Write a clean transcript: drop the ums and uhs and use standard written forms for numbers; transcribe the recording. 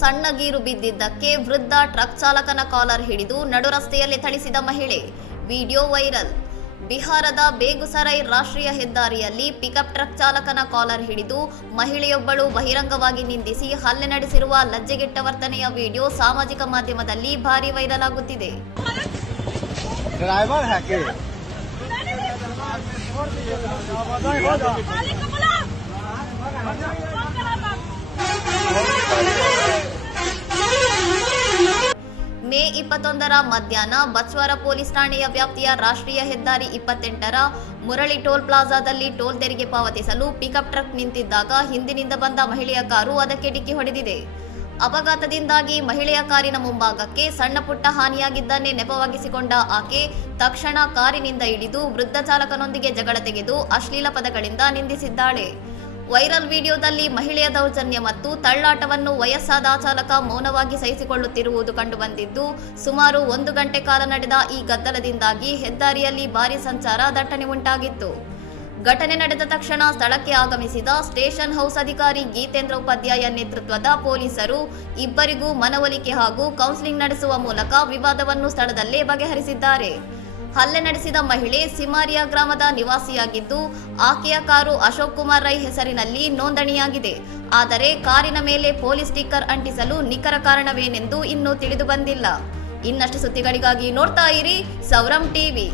ಸಣ್ಣ ಗೀರು ಬಿದ್ದಿದ್ದಕ್ಕೆ ವೃದ್ಧ ಟ್ರಕ್ ಚಾಲಕನ ಕಾಲರ್ ಹಿಡಿದು ನಡು ರಸ್ತೆಯಲ್ಲಿ ಥಳಿಸಿದ ಮಹಿಳೆ. Video viral. ಬಿಹಾರದ ಬೇಗುಸರೈ ರಾಷ್ಟ್ರೀಯ ಹೆದ್ದಾರಿಯಲ್ಲಿ ಪಿಕಪ್ ಟ್ರಕ್ ಚಾಲಕನ ಕಾಲರ್ ಹಿಡಿದು ಮಹಿಳೆಯೊಬ್ಬಳು ಬಹಿರಂಗವಾಗಿ ನಿಂದಿಸಿ ಹಲ್ಲೆ ನಡೆಸಿರುವ ಲಜ್ಜೆಗೆಟ್ಟ ವರ್ತನೆಯ ವಿಡಿಯೋ ಸಾಮಾಜಿಕ ಮಾಧ್ಯಮದಲ್ಲಿ ಭಾರೀ ವೈರಲ್ ಆಗುತ್ತಿದೆ. ಮೇ 21ರ ಮಧ್ಯಾಹ್ನ ಬಚ್ವಾರ ಪೊಲೀಸ್ ಠಾಣೆಯ ವ್ಯಾಪ್ತಿಯ ರಾಷ್ಟ್ರೀಯ ಹೆದ್ದಾರಿ 28ರ ಮುರಳಿ ಟೋಲ್ ಪ್ಲಾಜಾದಲ್ಲಿ ಟೋಲ್ ತೆರಿಗೆ ಪಾವತಿಸಲು ಪಿಕಪ್ ಟ್ರಕ್ ನಿಂತಿದ್ದಾಗ ಹಿಂದಿನಿಂದ ಬಂದ ಮಹಿಳೆಯ ಕಾರು ಅದಕ್ಕೆ ಡಿಕ್ಕಿ ಹೊಡೆದಿದೆ. ಅಪಘಾತದಿಂದಾಗಿ ಮಹಿಳೆಯ ಕಾರಿನ ಮುಂಭಾಗಕ್ಕೆ ಸಣ್ಣ ಪುಟ್ಟ ಹಾನಿಯಾಗಿದ್ದನ್ನೇ ನೆಪವಾಗಿಸಿಕೊಂಡ ಆಕೆ ತಕ್ಷಣ ಕಾರಿನಿಂದ ಇಳಿದು ವೃದ್ಧ ಚಾಲಕನೊಂದಿಗೆ ಜಗಳ ತೆಗೆದು ಅಶ್ಲೀಲ ಪದಗಳಿಂದ ನಿಂದಿಸಿದ್ದಾಳೆ. ವೈರಲ್ ವಿಡಿಯೋದಲ್ಲಿ ಮಹಿಳೆಯ ದೌರ್ಜನ್ಯ ಮತ್ತು ತಳ್ಳಾಟವನ್ನು ವಯಸ್ಸಾದ ಚಾಲಕ ಮೌನವಾಗಿ ಸಹಿಸಿಕೊಳ್ಳುತ್ತಿರುವುದು ಕಂಡುಬಂದಿದ್ದು, ಸುಮಾರು 1 ಗಂಟೆ ಕಾಲ ನಡೆದ ಈ ಗದ್ದಲದಿಂದಾಗಿ ಹೆದ್ದಾರಿಯಲ್ಲಿ ಭಾರೀ ಸಂಚಾರ ದಟ್ಟಣೆ ಉಂಟಾಗಿತ್ತು. ಘಟನೆ ನಡೆದ ತಕ್ಷಣ ಸ್ಥಳಕ್ಕೆ ಆಗಮಿಸಿದ ಸ್ಟೇಷನ್ ಹೌಸ್ ಅಧಿಕಾರಿ ಗೀತೇಂದ್ರ ಉಪಾಧ್ಯಾಯ ನೇತೃತ್ವದ ಪೊಲೀಸರು ಇಬ್ಬರಿಗೂ ಮನವೊಲಿಕೆ ಹಾಗೂ ಕೌನ್ಸಿಲಿಂಗ್ ನಡೆಸುವ ಮೂಲಕ ವಿವಾದವನ್ನು ಸ್ಥಳದಲ್ಲೇ ಬಗೆಹರಿಸಿದ್ದಾರೆ. ಹಲ್ಲೆ ನಡೆಸಿದ ಮಹಿಳೆ ಸಿಮಾರಿಯಾ ಗ್ರಾಮದ ನಿವಾಸಿಯಾಗಿದ್ದು, ಆಕೆಯ ಕಾರು ಅಶೋಕ್ ಕುಮಾರ್ ರೈ ಹೆಸರಿನಲ್ಲಿ ನೋಂದಣಿಯಾಗಿದೆ. ಆದರೆ ಕಾರಿನ ಮೇಲೆ ಪೊಲೀಸ್ ಸ್ಟಿಕ್ಕರ್ ಅಂಟಿಸಲು ನಿಖರ ಕಾರಣವೇನೆಂದು ಇನ್ನೂ ತಿಳಿದು ಬಂದಿಲ್ಲ. ಇನ್ನಷ್ಟು ಸುದ್ದಿಗಳಿಗಾಗಿ ನೋಡ್ತಾ ಇರಿ ಸೌರಂ ಟಿವಿ.